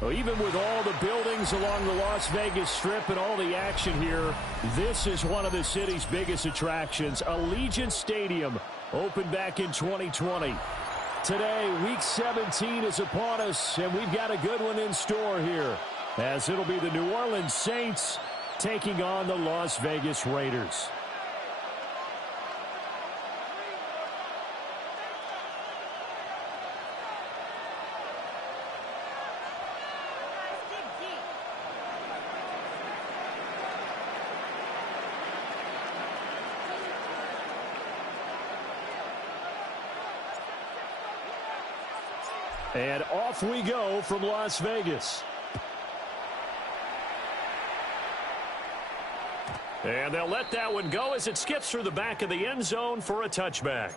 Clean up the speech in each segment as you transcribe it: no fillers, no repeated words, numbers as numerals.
Well, even with all the buildings along the Las Vegas Strip and all the action here, this is one of the city's biggest attractions. Allegiant Stadium opened back in 2020. Today, Week 17 is upon us, and we've got a good one in store here, as it'll be the New Orleans Saints taking on the Las Vegas Raiders. And off we go from Las Vegas. And they'll let that one go as it skips through the back of the end zone for a touchback.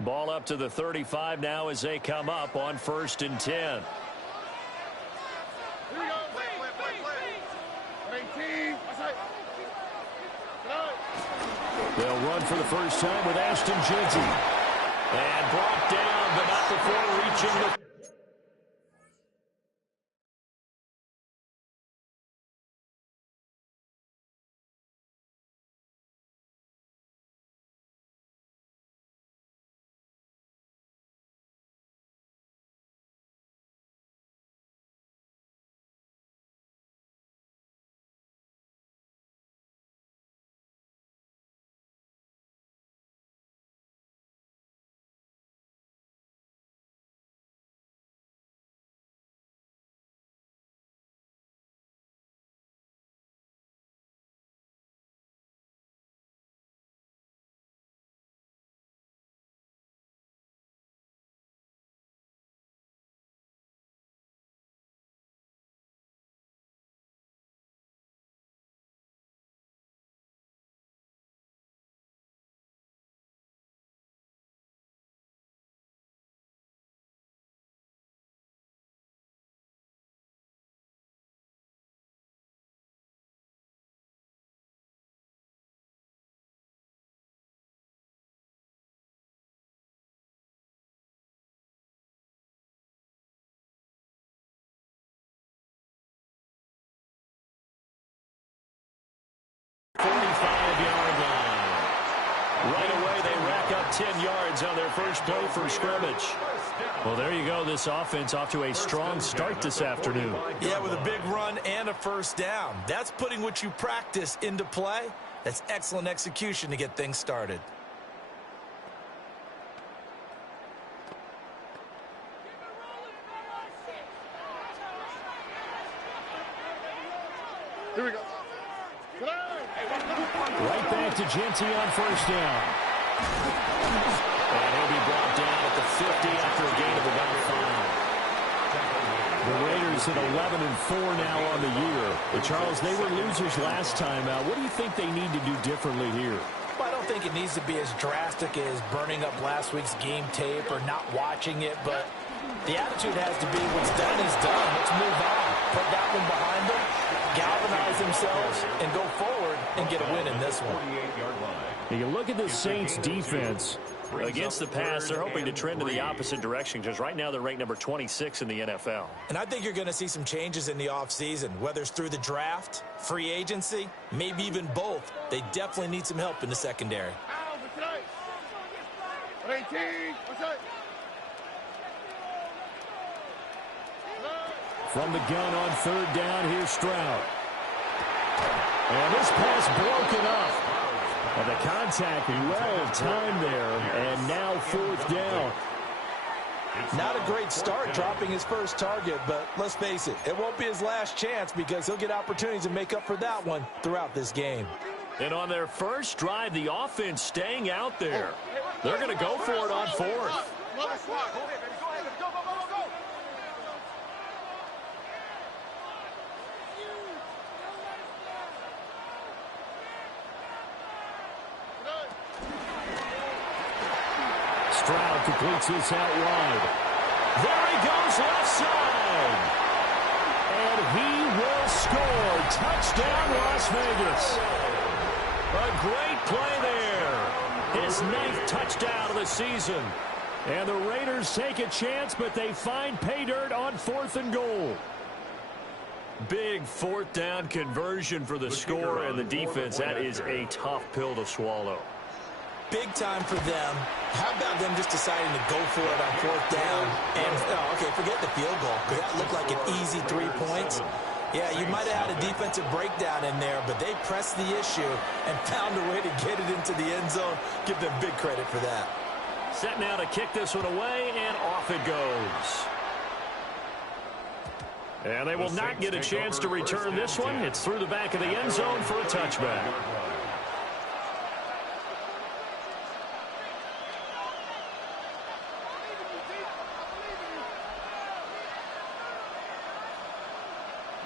Ball up to the 35 now as they come up on 1st and 10. They'll run for the first time with Ashton Jeanty. And brought down, but not before reaching the... Right away, they rack up 10 yards on their first play from scrimmage. Well, there you go. This offense off to a strong start this afternoon. Yeah, with a big run and a first down. That's putting what you practice into play. That's excellent execution to get things started. Here we go. Right back to Jeanty on first down. And he'll be brought down at the 50 after a gain of about 5. The Raiders at 11-4 now on the year. But Charles, they were losers last time out. What do you think they need to do differently here? Well, I don't think it needs to be as drastic as burning up last week's game tape or not watching it, but the attitude has to be what's done is done. Let's move on. Put that one behind them, galvanize themselves, and go forward and get a win in this one. You look at the Saints defense. Against the pass, they're hoping to trend in the opposite direction because right now they're ranked number 26 in the NFL. And I think you're going to see some changes in the offseason, whether it's through the draft, free agency, maybe even both. They definitely need some help in the secondary. From the gun on third down, here's Stroud. And this pass broken up. And the contact well timed there, and now fourth down. Not a great start dropping his first target, but let's face it, it won't be his last chance because he'll get opportunities to make up for that one throughout this game. And on their first drive, the offense staying out there. They're going to go for it on fourth. Stroud completes this out wide. There he goes left side. And he will score. Touchdown, Las Vegas. A great play there. His 9th touchdown of the season. And the Raiders take a chance, but they find pay dirt on 4th and goal. Big 4th down conversion for the score and the defense. That is a tough pill to swallow. Big time for them. How about them just deciding to go for it on 4th down? And, okay, forget the field goal, because that looked like an easy 3 points. Yeah, you might have had a defensive breakdown in there, but they pressed the issue and found a way to get it into the end zone. Give them big credit for that. Set now to kick this one away, and off it goes. And they will not get a chance to return this one. It's through the back of the end zone for a touchback.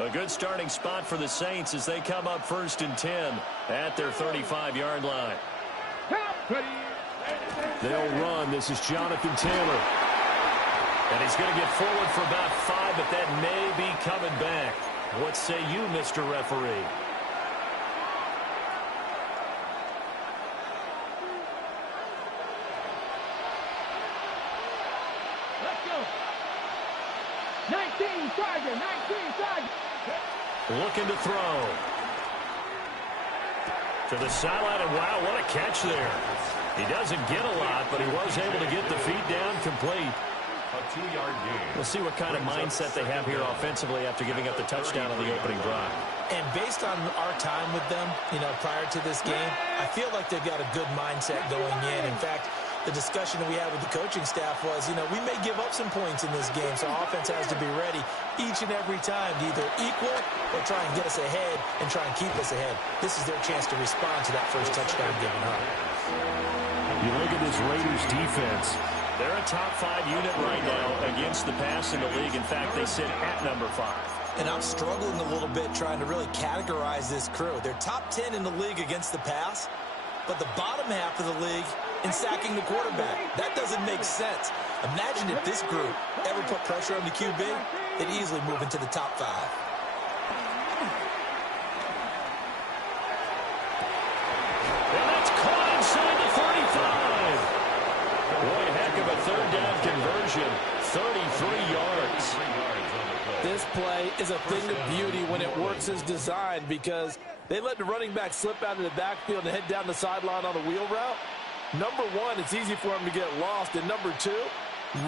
A good starting spot for the Saints as they come up 1st and 10 at their 35-yard line. They'll run. This is Jonathan Taylor. And he's going to get forward for about 5, but that may be coming back. What say you, Mr. Referee? Let's go. 19 Charger, 19 Charger. Looking to throw. To the sideline, and wow, what a catch there. He doesn't get a lot, but he was able to get the feet down complete. A 2-yard gain. We'll see what kind of mindset they have here offensively after giving up the touchdown on the opening drive. And based on our time with them, prior to this game, I feel like they've got a good mindset going in. In fact, the discussion that we had with the coaching staff was, we may give up some points in this game, so offense has to be ready each and every time to either equal or try and get us ahead and try and keep us ahead. This is their chance to respond to that first touchdown given up. You look at this Raiders defense. They're a top 5 unit right now against the pass in the league. In fact, they sit at number 5. And I'm struggling a little bit trying to really categorize this crew. They're top 10 in the league against the pass, but the bottom half of the league in sacking the quarterback. That doesn't make sense. Imagine if this group ever put pressure on the QB, they'd easily move into the top 5. And that's caught inside the 35. Boy, heck of a 3rd down conversion. 33 yards. This play is a thing of beauty when it works as designed, because they let the running back slip out of the backfield and head down the sideline on a wheel route. Number 1, it's easy for him to get lost. And number 2,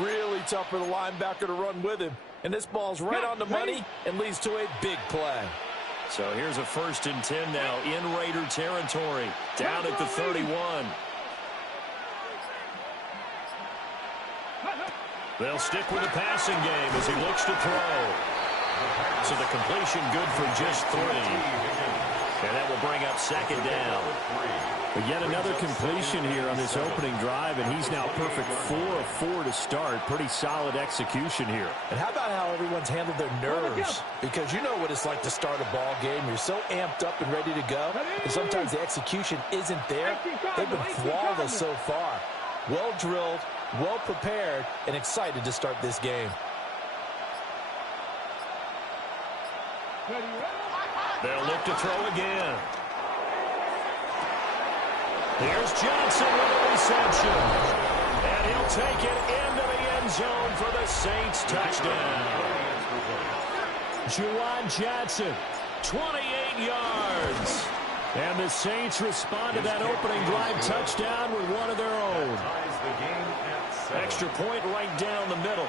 really tough for the linebacker to run with him. And this ball's right on the money and leads to a big play. So here's a 1st and 10 now in Raider territory, down at the 31. They'll stick with the passing game as he looks to throw. So the completion good for just 3. And that will bring up 2nd down. But yet another completion here on this opening drive, and he's now perfect 4 of 4 to start. Pretty solid execution here. And how about how everyone's handled their nerves? Because you know what it's like to start a ball game. You're so amped up and ready to go, and sometimes the execution isn't there. They've been flawless so far. Well drilled, well prepared, and excited to start this game. They'll look to throw again. Here's Johnson with a reception. And he'll take it into the end zone for the Saints touchdown. Juwan Johnson, 28 yards. And the Saints respond to that opening drive touchdown with one of their own. Extra point right down the middle.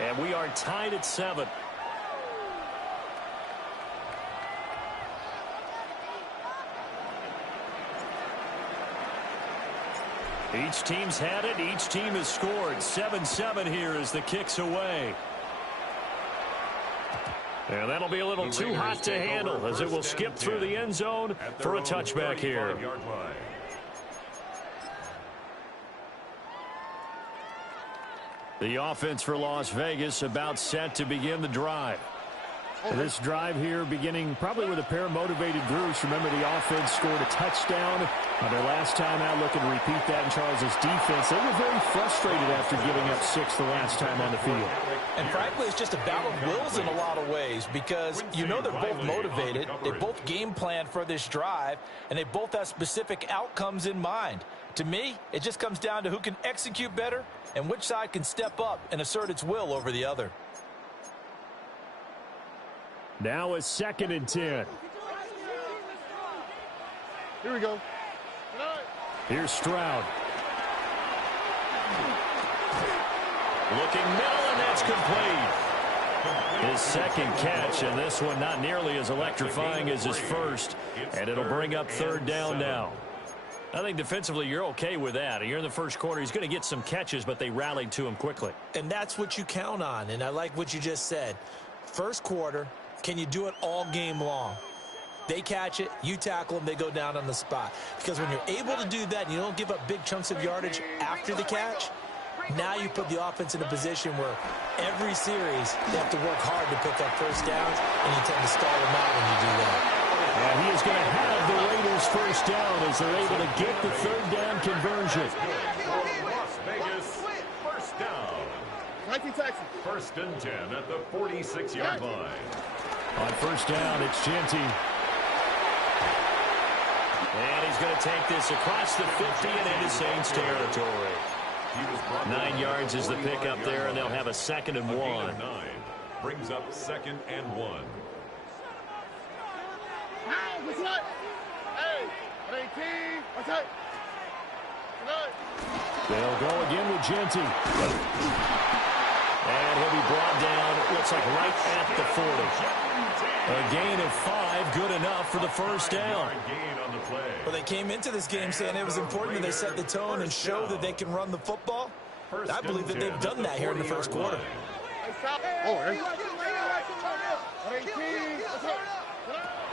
And we are tied at 7. Each team's had it. Each team has scored. 7-7 here as the kick's away. And that'll be a little too hot to handle as it will skip through the end zone for a touchback here. The offense for Las Vegas about set to begin the drive. This drive here beginning probably with a pair of motivated groups. Remember, the offense scored a touchdown on their last time out. Looking to repeat that in Charles's defense. They were very frustrated after giving up 6 the last time on the field. And frankly, it's just a battle of wills in a lot of ways because you know they're both motivated. They both game planned for this drive, and they both have specific outcomes in mind. To me, it just comes down to who can execute better and which side can step up and assert its will over the other. Now a 2nd and 10. Here we go. Here's Stroud. Looking middle, and that's complete. His 2nd catch, and this one not nearly as electrifying as his first. And it'll bring up 3rd down now. I think defensively you're okay with that. You're in the first quarter. He's going to get some catches, but they rallied to him quickly. And that's what you count on, and I like what you just said. First quarter, can you do it all game long? They catch it, you tackle them, they go down on the spot. Because when you're able to do that and you don't give up big chunks of yardage after the catch, now you put the offense in a position where every series they have to work hard to pick up first downs, and you tend to stall them out when you do that. And he is going to have the Raiders first down as they're able to get the 3rd down conversion. Las Vegas, first down. 19 Texas. 1st and 10 at the 46-yard line. On first down, it's Genty. And he's going to take this across the 50 and into Saints territory. 9 yards is the pickup there, and they'll have a 2nd and 1. 9 brings up 2nd and 1. What's up? Hey, 18. What's up? They'll go again with Genty. And he'll be brought down, looks like right at the 40. A gain of 5, good enough for the first down. Well, they came into this game saying it was important that they set the tone and show that they can run the football. I believe that they've done that here in the first quarter.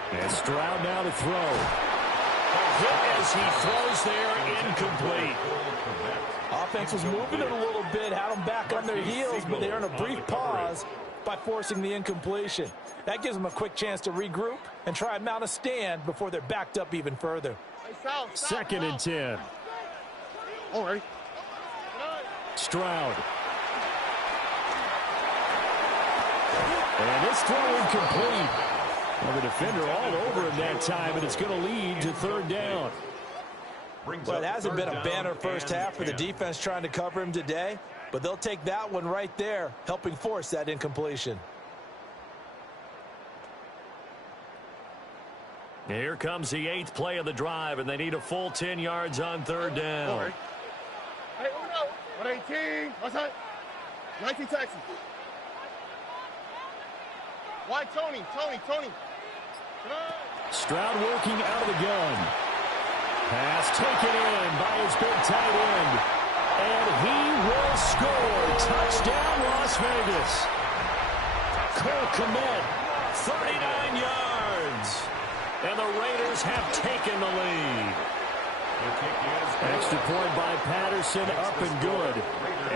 And Stroud now to throw. Hit as he throws there, incomplete. Offense was moving it a little bit, had them back on their heels, but they earned a brief pause by forcing the incompletion. That gives them a quick chance to regroup and try and mount a stand before they're backed up even further. 2nd and 10. All right. Stroud. And this throw incomplete. Well, the defender all over him that time, and it's going to lead to 3rd down. Well, it hasn't been a banner first half for the defense trying to cover him today, but they'll take that one right there, helping force that incompletion. Here comes the 8th play of the drive, and they need a full 10 yards on 3rd down. Hey, 118. What's up? 19 Texas. Why Tony? Stroud working out of the gun. Pass taken in by his big tight end. And he will score. Touchdown, Las Vegas. Cole Kmet, 39 yards. And the Raiders have taken the lead. Extra point by Patterson, up and good.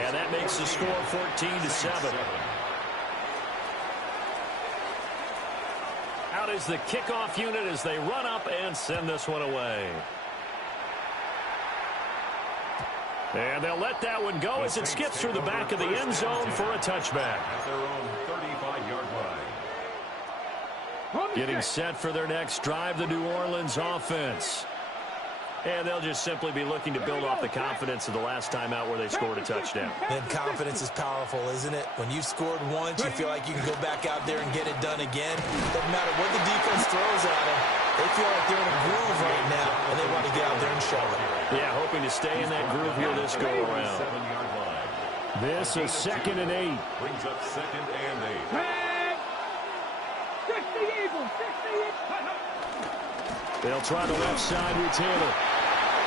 And that makes the score 14-7. Out is the kickoff unit as they run up and send this one away. And they'll let that one go as it skips through the back of the end zone for a touchback. At their own 35-yard line. Getting set for their next drive, the New Orleans offense. And they'll just simply be looking to build off the confidence of the last time out where they scored a touchdown. And confidence is powerful, isn't it? When you've scored once, you feel like you can go back out there and get it done again. Doesn't matter what the defense throws at them. They feel like they're in a groove right now, and they want to get out there and show it. Yeah, hoping to stay in that groove here this go-around. 7-yard line. This is 2nd and 8. Brings up 2nd and 8. 60 Eagles. 60 Eagles. They'll try the left side with Taylor.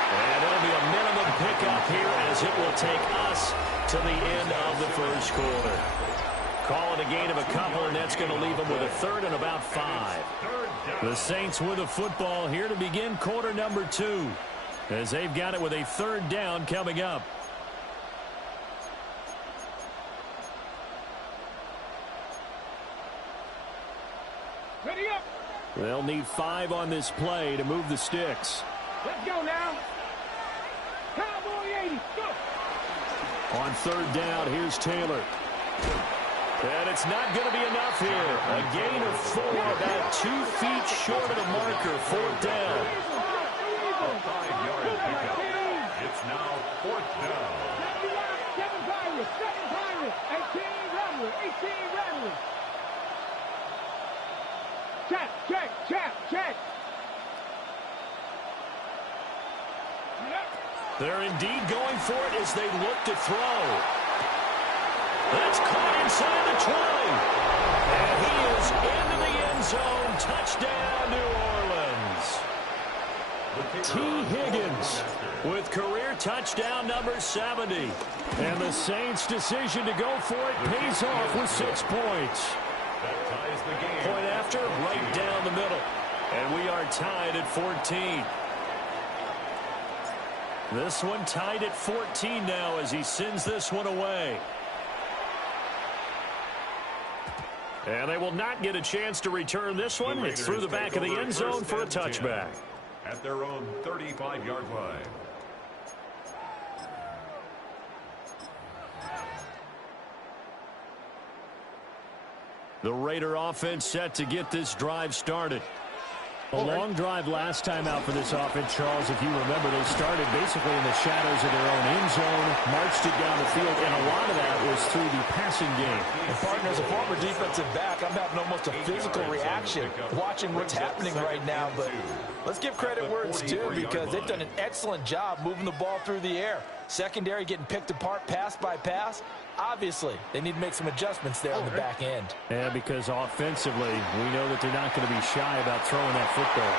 And it'll be a minimum pickup here as it will take us to the end of the first quarter. Call it a gain of a couple, and that's going to leave them with a 3rd and about 5. The Saints with the football here to begin quarter number 2, as they've got it with a 3rd down coming up. Ready up. They'll need 5 on this play to move the sticks. Let's go now. Cowboy 80. Go. On third down, here's Taylor. And it's not going to be enough here. A gain of 4, about 2 feet short of the marker. Fourth down. A 5-yard pickup. It's now fourth down. 7 Pirates. 18 Rattlers. Check. They're indeed going for it as they look to throw. That's caught inside the 20. And he is into the end zone. Touchdown, New Orleans. T. Higgins with career touchdown number 70. And the Saints' decision to go for it pays off with 6 points. That ties the game. Point after, right down the middle. And we are tied at 14. This one tied at 14 now as he sends this one away. And they will not get a chance to return this one. It's through the back of the end zone for a touchback. At their own 35-yard line. The Raider offense set to get this drive started. A long drive last time out for this offense, Charles. If you remember, they started basically in the shadows of their own end zone, marched it down the field, and a lot of that was through the passing game. And partner, as a former defensive back, I'm having almost a physical reaction watching what's happening right now. But let's give credit where it's due because they've done an excellent job moving the ball through the air. Secondary getting picked apart pass by pass. Obviously, they need to make some adjustments there on the back end. Yeah, because offensively, we know that they're not going to be shy about throwing that football.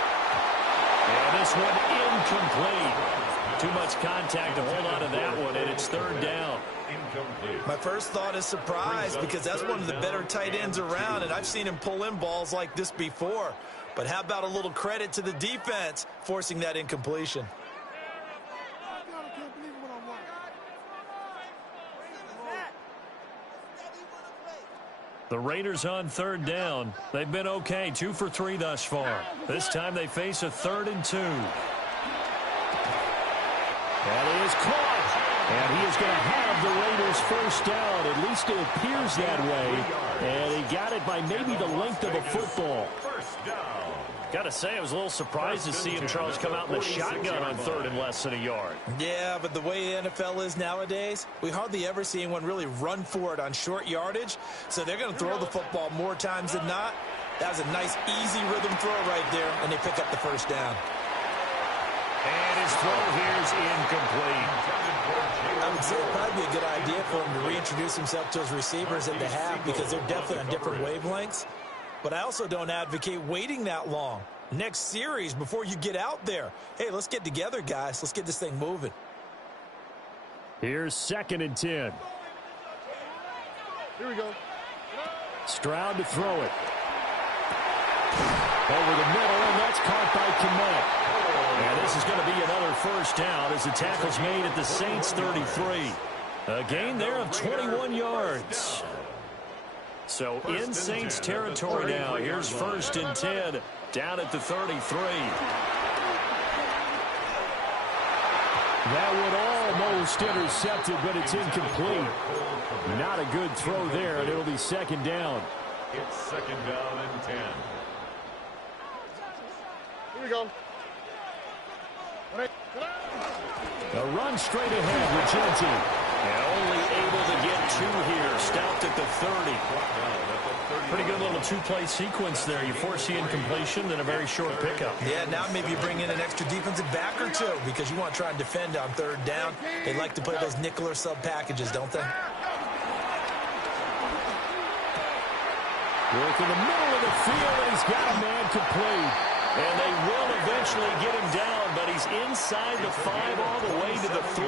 And this one incomplete. Too much contact to hold on to that one, and it's third down. My first thought is surprise because that's one of the better tight ends around, and I've seen him pull in balls like this before. But how about a little credit to the defense forcing that incompletion? The Raiders on third down. They've been okay, 2 for 3 thus far. This time they face a 3rd and 2. That is caught. And he is going to have the Raiders first down. At least it appears that way. And he got it by maybe the length of a football. First down. Got to say, I was a little surprised to see him, Charles, come out in the shotgun on 3rd and less than a yard. Yeah, but the way the NFL is nowadays, we hardly ever see anyone really run for it on short yardage. So they're going to throw the football more times than not. That was a nice, easy rhythm throw right there, and they pick up the first down. And his throw here is incomplete. I would say it'd probably be a good idea for him to reintroduce himself to his receivers at the half because they're definitely on different wavelengths. But I also don't advocate waiting that long. Next series before you get out there. Hey, let's get together, guys. Let's get this thing moving. Here's 2nd and 10. Here we go. Stroud to throw it. Over the middle, and that's caught by Kmet. And this is going to be another first down as the tackle's made at the Saints' 33. A gain there of 21 yards. So in Saints territory now. Here's 1st and 10 down at the 33. That would almost intercepted, but it's incomplete. Not a good throw there, and it'll be 2nd down. It's 2nd down and 10. Here we go. A run straight ahead with Genty. And only able to get 2 here. Stopped at the 30. Pretty good little 2-play sequence there. You force the incompletion, then a very short pickup. Yeah, now maybe you bring in an extra defensive back or 2 because you want to try and defend on 3rd down. They like to play those nickel or sub packages, don't they? Work in the middle of the field, and he's got a man complete. And they will eventually get him down, but he's inside the 5 all the way to the 3.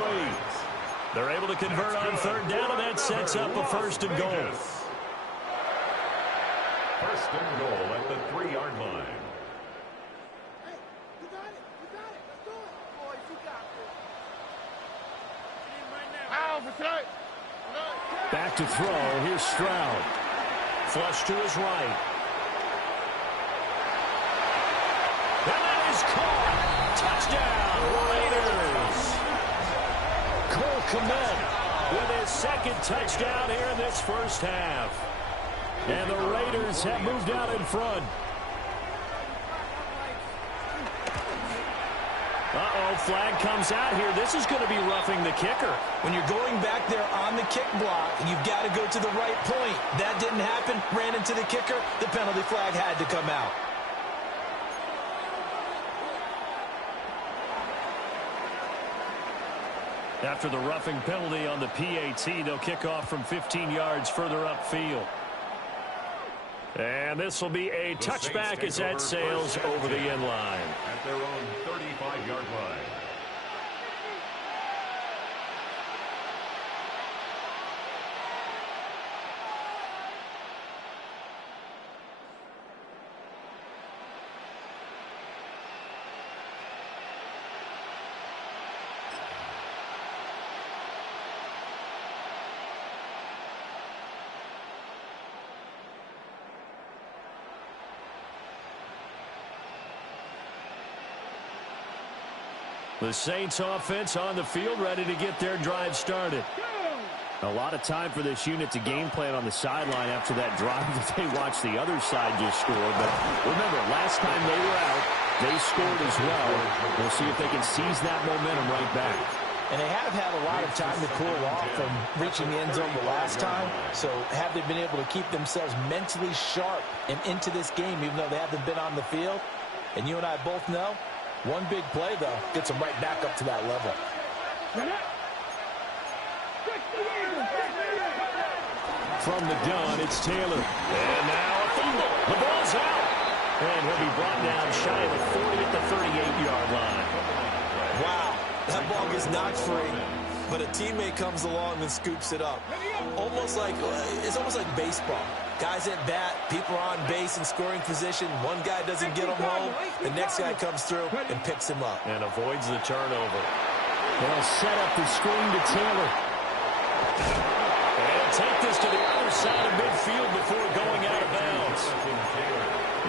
They're able to convert on 3rd down, and that sets up a 1st and goal. 1st and goal at the 3-yard line. Back to throw. Here's Stroud. Flush to his right. is caught. Touchdown, Raiders. Cole Kmet with his second touchdown here in this first half. And the Raiders have moved out in front. Uh-oh, flag comes out here. This is going to be roughing the kicker. When you're going back there on the kick block, you've got to go to the right point. That didn't happen. Ran into the kicker. The penalty flag had to come out. After the roughing penalty on the PAT, they'll kick off from 15 yards further upfield. And this will be a touchback as that sails over the end line. At their own 35-yard line. The Saints offense on the field, ready to get their drive started. A lot of time for this unit to game plan on the sideline after that drive that they watched the other side just score. But remember, last time they were out, they scored as well. We'll see if they can seize that momentum right back. And they have had a lot of time to cool off from reaching the end zone the last time. So have they been able to keep themselves mentally sharp and into this game, even though they haven't been on the field? And you and I both know, one big play, though, gets them right back up to that level. From the gun, it's Taylor. And now a fumble. The ball's out. And he'll be brought down shy of the 40 at the 38-yard line. Wow, that ball gets knocked free, but a teammate comes along and scoops it up. It's almost like baseball. Guys at bat, people are on base in scoring position. One guy doesn't get him home. The next guy comes through and picks him up. And avoids the turnover. They'll set up the screen to Taylor. And take this to the other side of midfield before going out of bounds.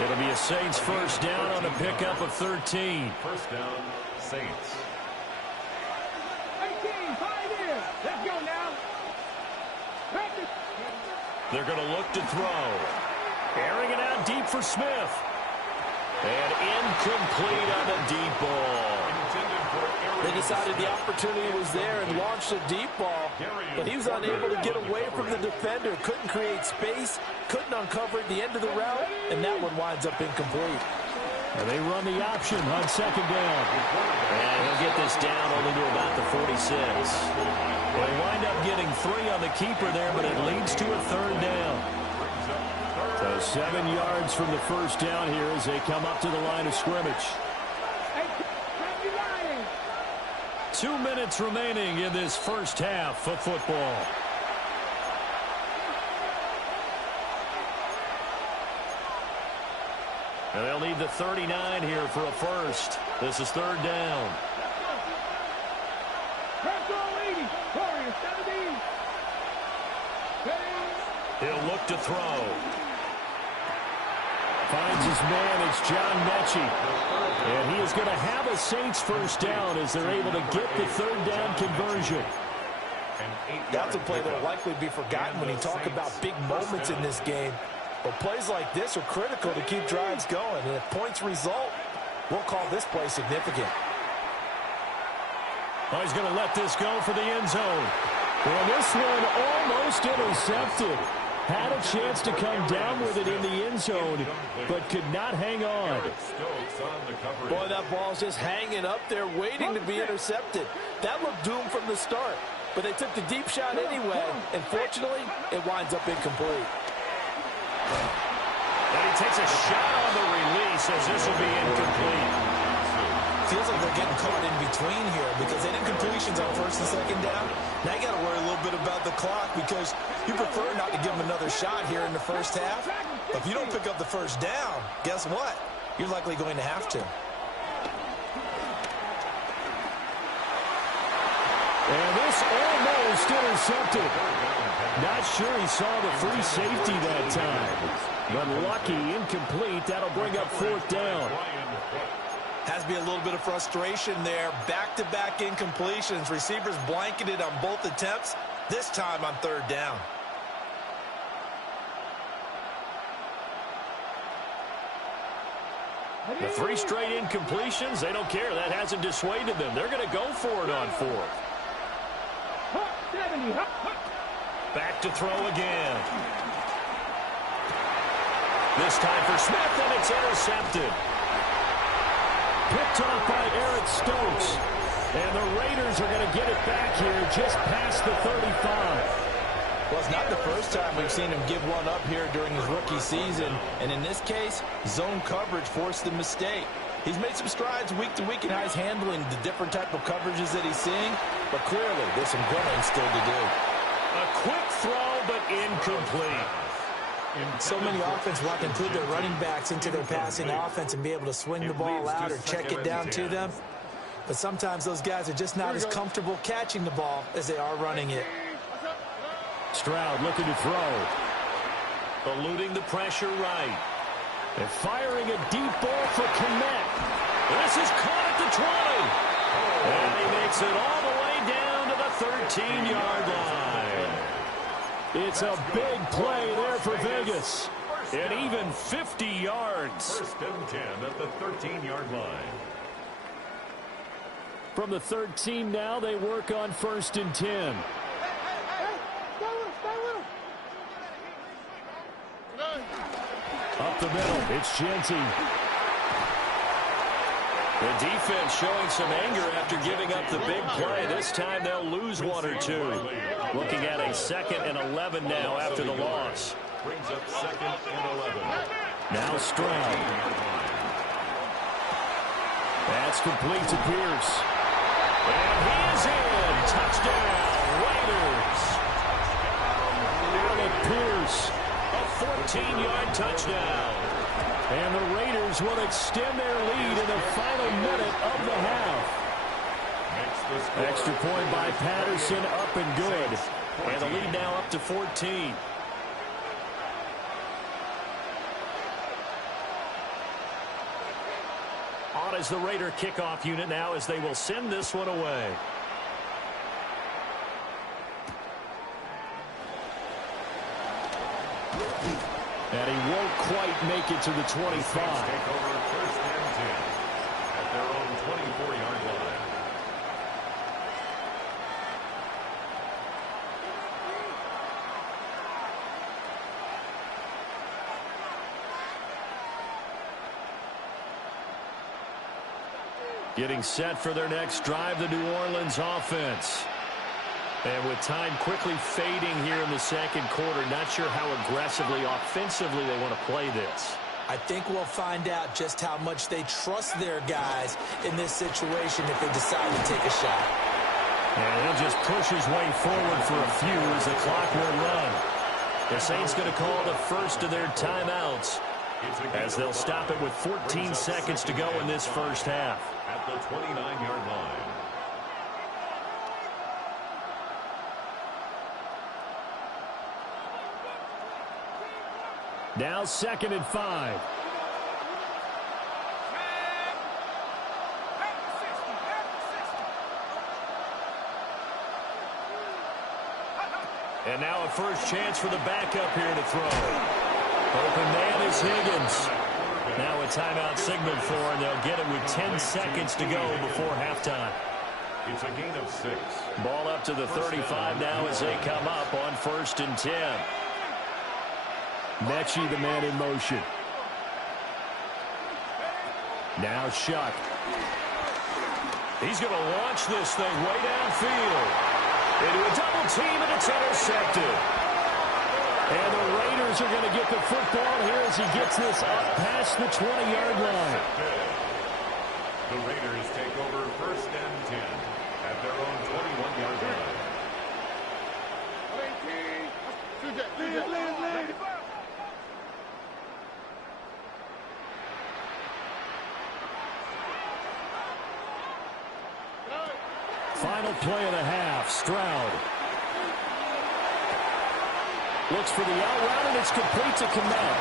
It'll be a Saints first down on a pickup of 13. First down, Saints. 18, 5 here. Let's go now. They're going to look to throw. Airing it out deep for Smith. And incomplete on the deep ball. They decided the opportunity was there and launched a deep ball, but he was unable to get away from the defender. Couldn't create space, couldn't uncover at the end of the route, and that one winds up incomplete. And they run the option on second down. And he'll get this down only to about the 46. They wind up getting 3 on the keeper there, but it leads to a third down. So 7 yards from the first down here as they come up to the line of scrimmage. 2 minutes remaining in this first half of football. And they'll need the 39 here for a first. This is third down. He'll look to throw. Finds his man. It's John Mechie. And he is going to have a Saints first down as they're able to get the third down conversion. That's a play that will likely be forgotten when you talk about big moments in this game. But plays like this are critical to keep drives going. And if points result, we'll call this play significant. Oh, he's going to let this go for the end zone. Well, this one almost intercepted. Had a chance to come down with it in the end zone, but could not hang on. Boy, that ball's just hanging up there, waiting to be intercepted. That looked doomed from the start, but they took the deep shot anyway, and fortunately, it winds up incomplete. And he takes a shot on the release as this will be incomplete. Feels like they're getting caught in between here because they did completions on first and second down. Now you got to worry a little bit about the clock because you prefer not to give them another shot here in the first half. But if you don't pick up the first down, guess what? You're likely going to have to. And this almost intercepted. Not sure he saw the free safety that time. But lucky, incomplete. That'll bring up fourth down. Has to be a little bit of frustration there. Back-to-back incompletions. Receivers blanketed on both attempts, this time on third down. The 3 straight incompletions, they don't care. That hasn't dissuaded them. They're going to go for it on 4th. Back to throw again. This time for Smith, and it's intercepted. Picked off by Eric Stokes. And the Raiders are going to get it back here just past the 35. Well, it's not the first time we've seen him give one up here during his rookie season. And in this case, zone coverage forced the mistake. He's made some strides week to week in how he's handling the different type of coverages that he's seeing. But clearly, there's some growing still to do. A quick throw, but incomplete. So many offenses want to include their running backs into their passing offense and be able to swing the ball out or check it down to them. But sometimes those guys are just not as comfortable catching the ball as they are running it. Stroud looking to throw. Eluding the pressure right. They're firing a deep ball for Kmet. This is caught at the 20. And he makes it all the way down to the 13-yard line. It's a big play there for Vegas. And even 50 yards. First and 10 at the 13-yard line. From the 13 now, they work on 1st and 10. Up the middle, it's Genty. The defense showing some anger after giving up the big play. This time they'll lose 1 or 2. Looking at a 2nd and 11 now after the loss. Brings up 2nd and 11. Now Stroud. That's complete to Pierce. And he is in. Touchdown, Raiders. Alec Pierce. A 14-yard touchdown. And the Raiders will extend their lead in the final minute of the half. Extra point by Patterson, up and good. And the lead now up to 14. On is the Raider kickoff unit now as they will send this one away. And he won't quite make it to the 25. Take over 1st and 10 at their own 24-yard line. Getting set for their next drive, the New Orleans offense. And with time quickly fading here in the 2nd quarter, not sure how aggressively, offensively they want to play this. I think we'll find out just how much they trust their guys in this situation if they decide to take a shot. And he'll just push his way forward for a few as the clock will run. The Saints going to call the first of their timeouts as they'll stop it with 14 seconds to go in this first half. At the 29-yard line. Now 2nd and 5. And now a first chance for the backup here to throw. Open man is Higgins. Now a timeout signal for, and they'll get it with 10 seconds to go before halftime. It's a gain of 6. Ball up to the 35 now as they come up on 1st and 10. Mechie, the man in motion. Now Shuck. He's going to launch this thing way downfield. Into a double team, and it's intercepted. And the Raiders are going to get the football here as he gets this up past the 20-yard line. The Raiders take over 1st and 10 at their own 21-yard line. Final play of the half. Stroud looks for the out route, and it's complete to Kmet.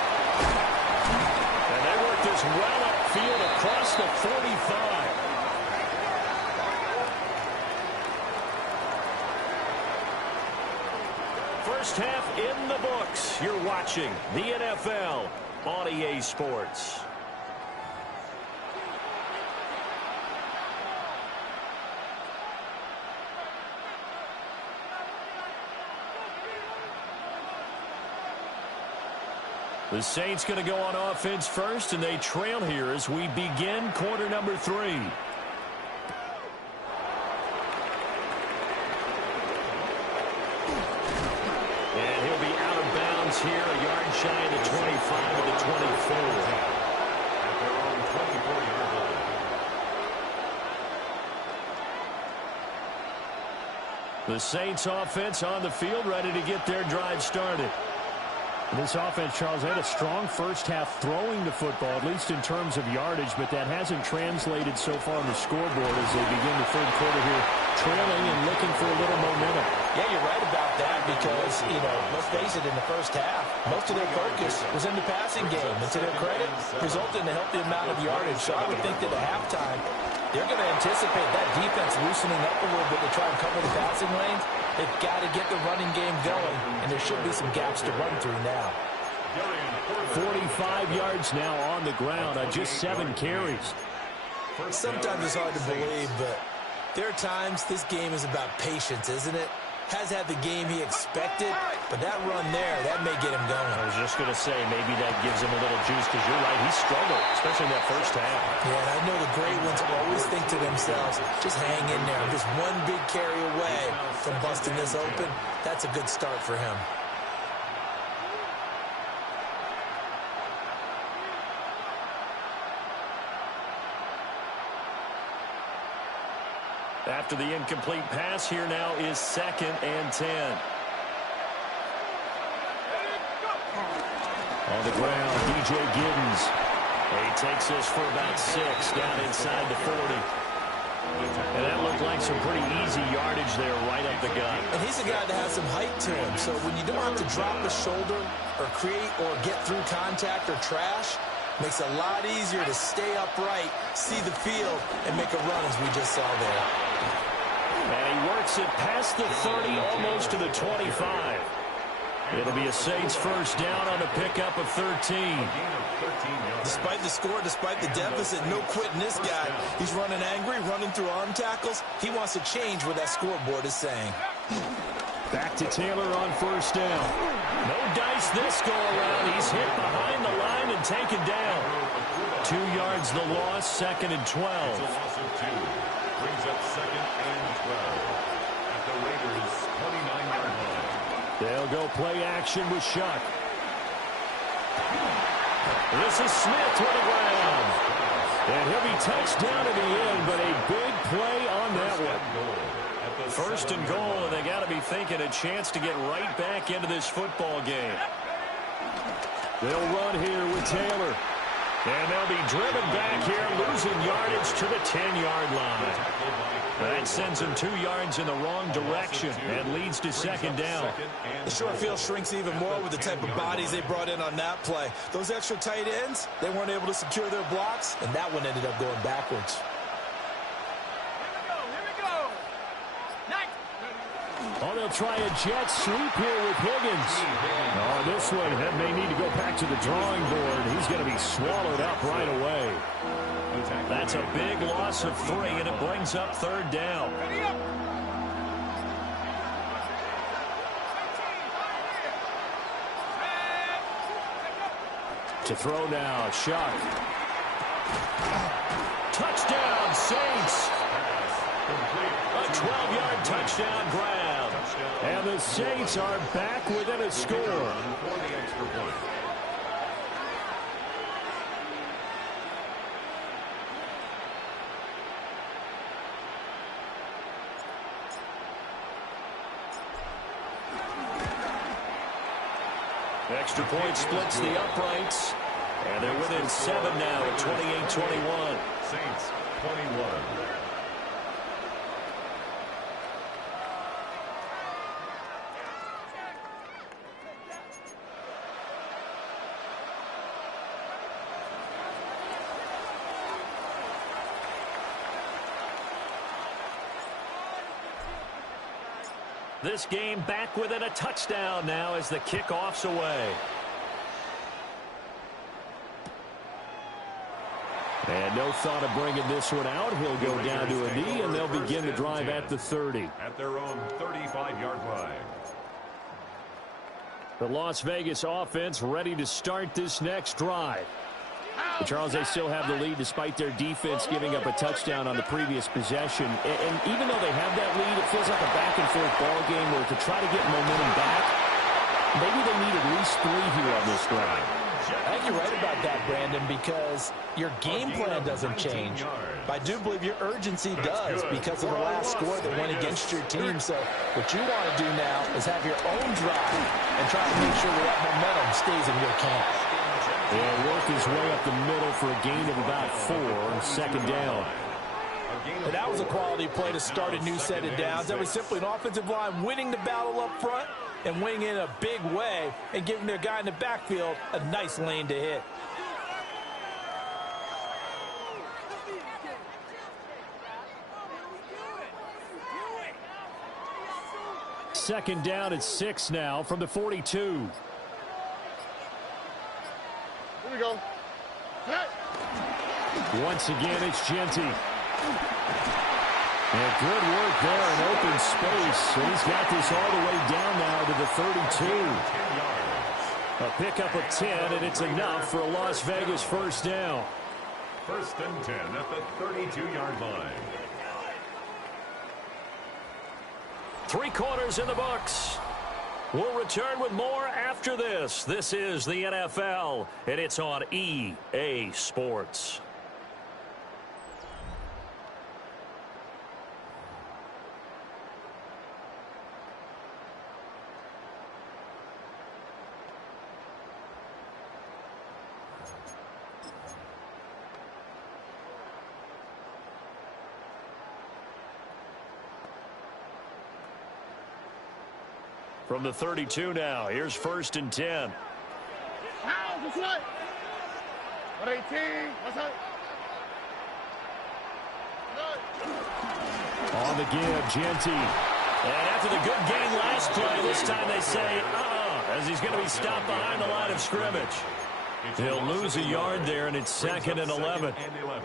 And they work this well up field across the 45. First half in the books. You're watching the NFL on EA Sports. The Saints going to go on offense first, and they trail here as we begin quarter number 3. And he'll be out of bounds here, a yard shy of the 25 of the 24. At their own 24-yard line. The Saints offense on the field, ready to get their drive started. This offense, Charles, had a strong first half throwing the football, at least in terms of yardage, but that hasn't translated so far on the scoreboard as they begin the third quarter here, trailing and looking for a little momentum. Yeah, you're right about that because, let's face it, in the first half, most of their focus was in the passing game. And to their credit, resulted in a healthy amount of yardage. So I would think that at halftime, they're going to anticipate that defense loosening up a little bit to try and cover the passing lanes. They've got to get the running game going, and there should be some gaps to run through now. 45 yards now on the ground on just 7 carries. Sometimes it's hard to believe, but there are times this game is about patience, isn't it? Has had the game he expected, but that run there, that may get him going. I was just going to say, maybe that gives him a little juice, because you're right, he struggled, especially in that first half. Yeah, and I know the great ones always think to themselves, just hang in there. I'm just one big carry away from busting this open. That's a good start for him. After the incomplete pass, here now is 2nd and 10. On the ground, DJ Giddens. He takes this for about 6 down inside the 40. And that looked like some pretty easy yardage there right up the gut. And he's a guy that has some height to him, so when you don't have to drop a shoulder or create or get through contact or trash, makes it a lot easier to stay upright, see the field, and make a run as we just saw there. And he works it past the 30, almost to the 25. It'll be a Saints first down on the pickup of 13. Despite the score, despite the deficit, no quitting this guy. He's running angry, running through arm tackles. He wants to change what that scoreboard is saying. Back to Taylor on first down. No dice this go around. He's hit behind the line and taken down. 2 yards the loss, 2nd and 12. It's a loss of 2. Brings up 2nd and 12 at the Raiders' 29-yard line. They'll go play action with Shuck. This is Smith to the ground. And he'll be touched down at the end, but a big play on that one. First and goal, and they got to be thinking a chance to get right back into this football game. They'll run here with Taylor. And they'll be driven back here, losing yardage to the 10-yard line. That sends them 2 yards in the wrong direction and leads to 2nd down. The short field shrinks even more with the type of bodies they brought in on that play. Those extra tight ends, they weren't able to secure their blocks, and that one ended up going backwards. Oh, they'll try a jet sweep here with Higgins. Oh, this one that may need to go back to the drawing board. He's going to be swallowed up right away. That's a big loss of 3, and it brings up 3rd down. To throw now, Shuck. Touchdown, Saints. A 12-yard touchdown grab. And the Saints are back within a score. Extra point splits the uprights. And they're within 7 now at 28-21. Saints 21. This game back within a touchdown now as the kickoff's away. And no thought of bringing this one out. He'll go down to a knee, and they'll begin the drive at the 30. At their own 35-yard line. The Las Vegas offense ready to start this next drive. But Charles, they still have the lead despite their defense giving up a touchdown on the previous possession. And even though they have that lead, it feels like a back-and-forth ball game where to try to get momentum back, maybe they need at least 3 here on this drive. I think you're right about that, Brandon, because your game plan doesn't change. But I do believe your urgency does because of the last score that went against your team. So what you want to do now is have your own drive and try to make sure that momentum stays in your camp. He'll work his way up the middle for a gain of about 4 on second down. And that was a quality play to start a new set of downs. That was simply an offensive line winning the battle up front and winning in a big way and giving their guy in the backfield a nice lane to hit. Second down at 6 now from the 42. Here we go. Once again, it's Genty. And good work there in open space. And he's got this all the way down now to the 32. A pickup of 10, and it's enough for a Las Vegas first down. First and 10 at the 32-yard line. 3 quarters in the books. We'll return with more after this. This is the NFL, and it's on EA Sports. From the 32 now, here's first and 10. This way. 118. What's up? On the give, Genty. And after the good game last play, this time they say, as he's going to be stopped behind the line of scrimmage. He'll lose a yard there, and it's second and 11.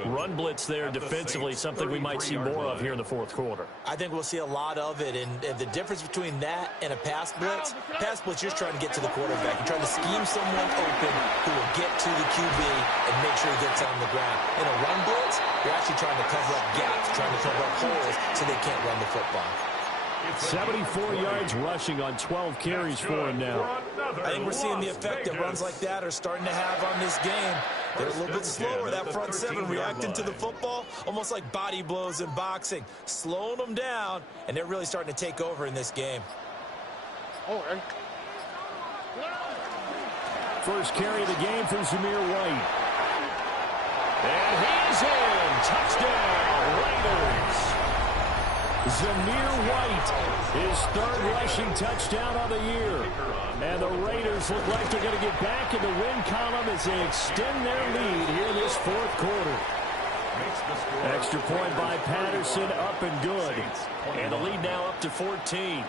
Run blitz there defensively, something we might see more of here in the fourth quarter. I think we'll see a lot of it, and the difference between that and a pass blitz, you're just trying to get to the quarterback. You're trying to scheme someone open who will get to the QB and make sure he gets on the ground. In a run blitz, you're actually trying to cover up gaps, trying to cover up holes so they can't run the football. 74 yards rushing on 12 carries for him now. I think we're seeing the effect that runs like that are starting to have on this game. They're a little bit slower, that front seven, reacting to the football, almost like body blows in boxing, slowing them down, and they're really starting to take over in this game. First carry of the game from Zamir White. And he's in. Touchdown, Raiders. Zamir White, his third rushing touchdown of the year. And the Raiders look like they're going to get back in the win column as they extend their lead here this fourth quarter. Extra point by Patterson, up and good. And the lead now up to 14.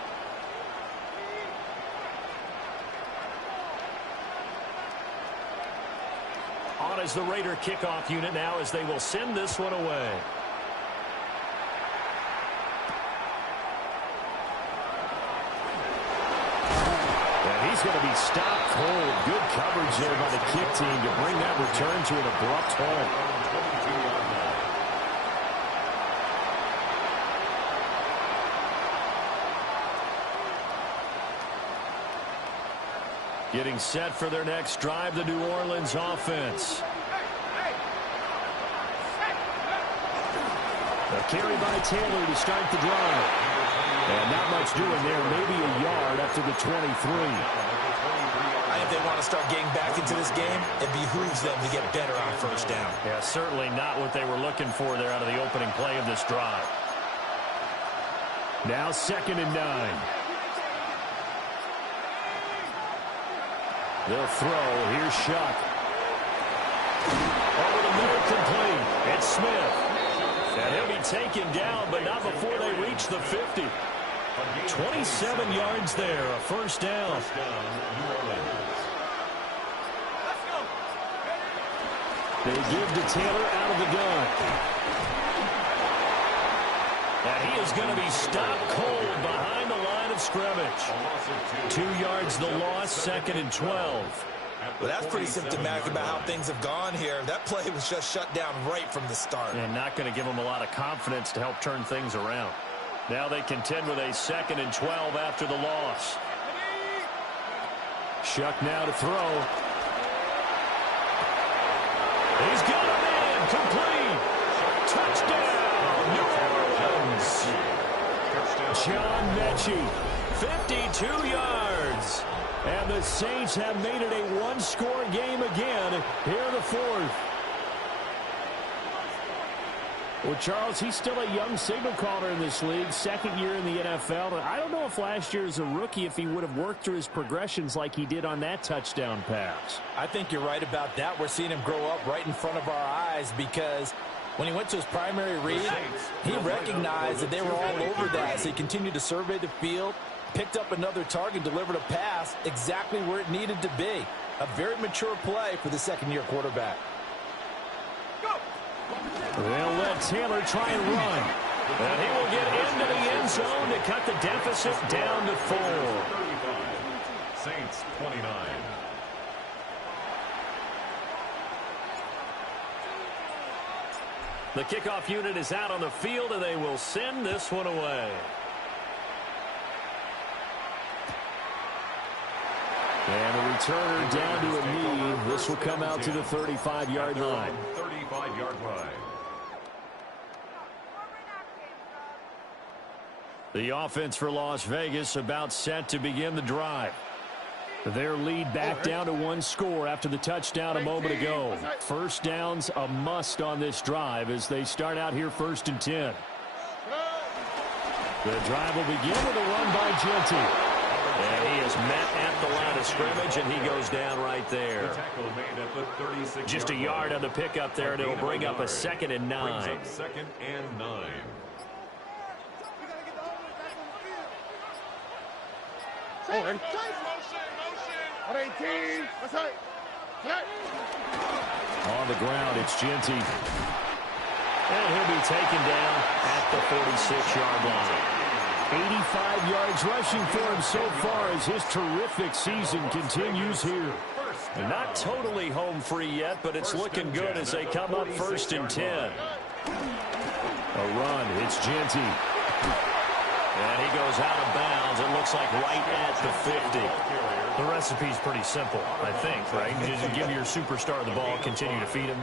On is the Raider kickoff unit now as they will send this one away. He's going to be stopped cold. Good coverage there by the kick team to bring that return to an abrupt halt. Getting set for their next drive, the New Orleans offense. A carry by Taylor to start the drive. And not much doing there, maybe a yard up to the 23. If they want to start getting back into this game, it behooves them to get better on first down. Yeah, certainly not what they were looking for there out of the opening play of this drive. Now second and 9. They'll throw. Here's Shuck. Over the middle, complete. It's Smith. And he'll be taken down, but not before they reach the 50. 27 yards there, a first down. New Orleans. They give to Taylor out of the gun. And he is going to be stopped cold behind the line of scrimmage. 2 yards the loss, 2nd and 12. Well, that's pretty symptomatic about how things have gone here. That play was just shut down right from the start. And not going to give them a lot of confidence to help turn things around. Now they contend with a 2nd and 12 after the loss. Shuck now to throw. He's got a man complete. Touchdown, New Orleans. John Mechie, 52 yards. And the Saints have made it a one-score game again here in the fourth. Well, Charles, he's still a young signal caller in this league, 2nd year in the NFL. I don't know if last year as a rookie, if he would have worked through his progressions like he did on that touchdown pass. I think you're right about that. We're seeing him grow up right in front of our eyes because when he went to his primary read, he recognized that they were all over that. So he continued to survey the field, picked up another target, delivered a pass exactly where it needed to be. A very mature play for the second-year quarterback. They'll let Taylor try and run. And he will get into the end zone to cut the deficit down to 4. 35. Saints 29. The kickoff unit is out on the field, and they will send this one away. And the returner down to a knee. This will come out to the 35-yard line. 35-yard line. The offense for Las Vegas about set to begin the drive. Their lead back down to 1 score after the touchdown a moment ago. First down's a must on this drive as they start out here 1st and 10. The drive will begin with a run by Genty. And he is met at the line of scrimmage, and he goes down right there. Just a yard on the pickup there, and it'll bring up a 2nd and 9. 2nd and 9. Motion. 18. That's right. On the ground, it's Genty. And he'll be taken down at the 46-yard line. 85 yards rushing for him so far as his terrific season continues here. Not totally home free yet, but it's looking good as they come up 1st and 10. A run, it's Genty. And he goes out of bounds. It looks like right at the 50. The recipe's pretty simple, I think, right? You just give your superstar the ball, continue to feed him.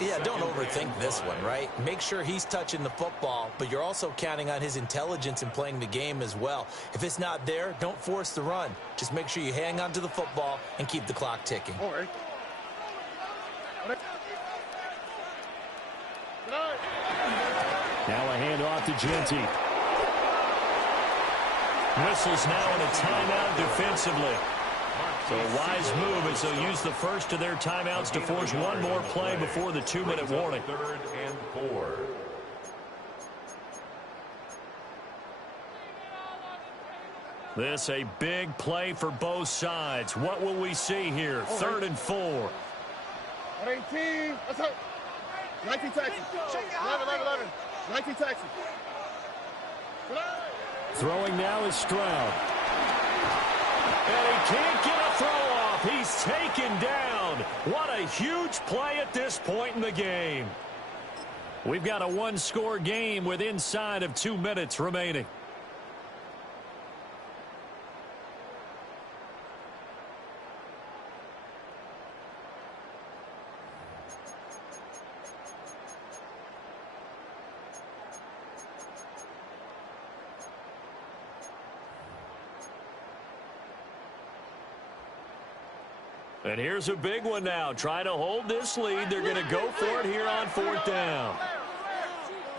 Yeah, don't overthink this one, right? Make sure he's touching the football, but you're also counting on his intelligence in playing the game as well. If it's not there, don't force the run. Just make sure you hang on to the football and keep the clock ticking. Now a handoff to Genty. Whistles now in a timeout defensively. So a wise move as they'll use the first of their timeouts to force one more play before the 2-minute warning. 3rd and 4. This a big play for both sides. What will we see here? 3rd and 4. 18. That's right. 19 taxi. 11. 19 taxi. Throwing now is Stroud. And he can't get a throw off. He's taken down. What a huge play at this point in the game. We've got a 1-score game with inside of 2 minutes remaining. And here's a big one now. Trying to hold this lead. They're going to go for it here on 4th down.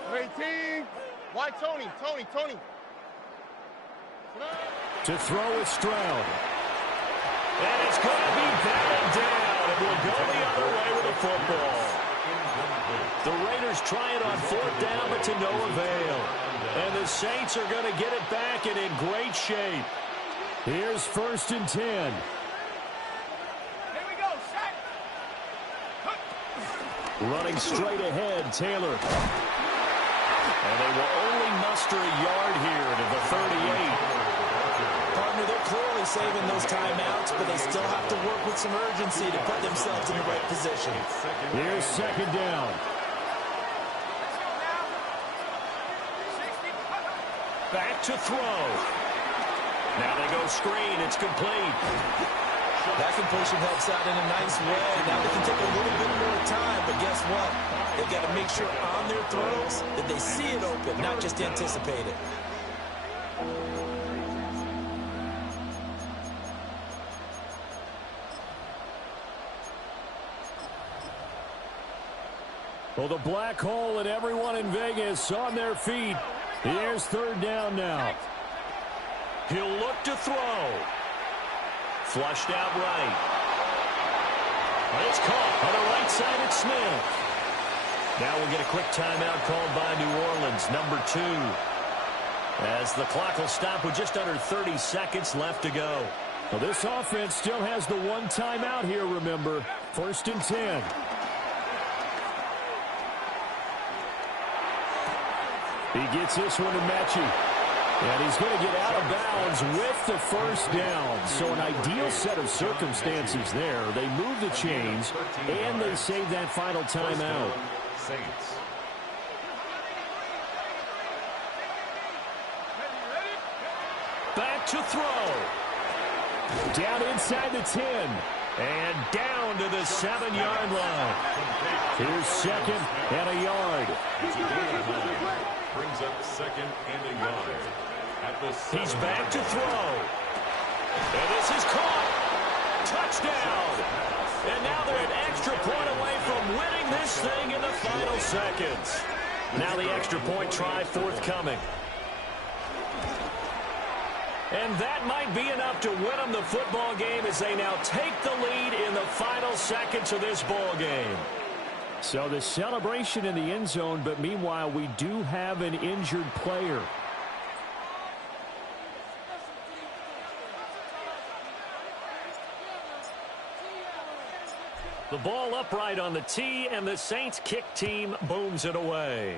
18. Why Tony? To throw is Stroud. And it's going to be batted down. It will go the other way with the football. The Raiders try it on 4th down, but to no avail. And the Saints are going to get it back and in great shape. Here's 1st and 10. Here we go, set. Running straight ahead, Taylor. And they will only muster a yard here to the 38. Partner, they're clearly saving those timeouts, but they still have to work with some urgency to put themselves in the right position. Here's 2nd down. Back to throw. Now they go screen. It's complete. That completion helps out in a nice way. Now they can take a little bit more time, but guess what? They've got to make sure on their throws that they see it open, not just anticipate it. Well, the black hole and everyone in Vegas on their feet. Here's 3rd down now. He'll look to throw. Flushed out right. It's caught on the right side at Smith. Now we'll get a quick timeout called by New Orleans, number 2. As the clock will stop with just under 30 seconds left to go. Well, this offense still has the one timeout here, remember. 1st and 10. He gets this one to Mechie. And he's going to get out of bounds with the 1st down. So an ideal set of circumstances there. They move the chains, and they save that final timeout. Saints. Back to throw. Down inside the 10. And down to the 7-yard line. Here's 2nd and a yard. Brings up 2nd and a yard. He's back to throw. And this is caught. Touchdown. And now they're an extra point away from winning this thing in the final seconds. Now the extra point try forthcoming. And that might be enough to win them the football game as they now take the lead in the final seconds of this ball game. So the celebration in the end zone, but meanwhile we do have an injured player. The ball upright on the tee, and the Saints kick team booms it away.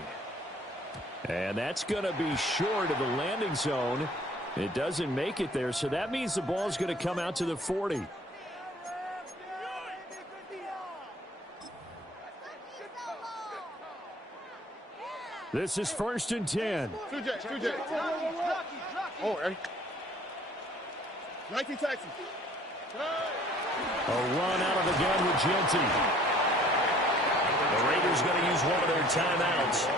And that's going to be short of the landing zone. It doesn't make it there, so that means the ball's going to come out to the 40. This is 1st and 10. 2J. Oh, ready? 19 taxi. A run out of the gun with Genty. The Raiders going to use one of their timeouts.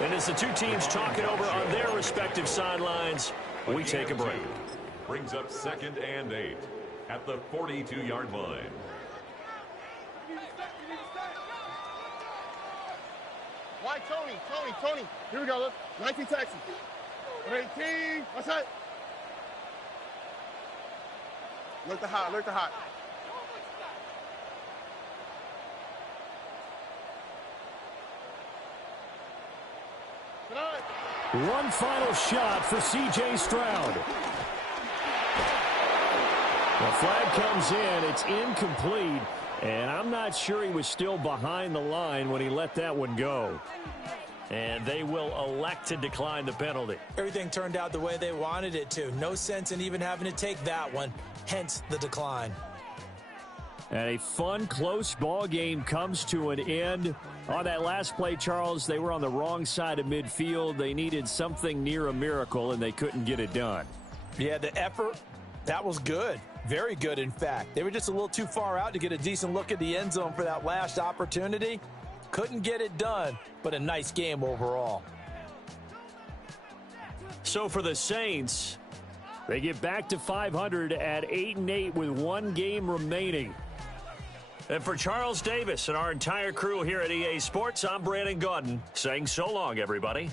And as the two teams talk it over on their respective sidelines, we take a break. Brings up 2nd and 8 at the 42-yard line. Why, Tony. Here we go, look. 19 taxi. 18. What's that? Look the hot. One final shot for C.J. Stroud. The flag comes in. It's incomplete. And I'm not sure he was still behind the line when he let that one go. And they will elect to decline the penalty. Everything turned out the way they wanted it to. No sense in even having to take that one. Hence the decline. And a fun, close ball game comes to an end. On that last play, Charles, they were on the wrong side of midfield. They needed something near a miracle, and they couldn't get it done. Yeah, the effort, that was good. Very good, in fact. They were just a little too far out to get a decent look at the end zone for that last opportunity. Couldn't get it done, but a nice game overall. So for the Saints, they get back to 500 at 8-8 with one game remaining. And for Charles Davis and our entire crew here at EA Sports, I'm Brandon Gaudin saying so long, everybody.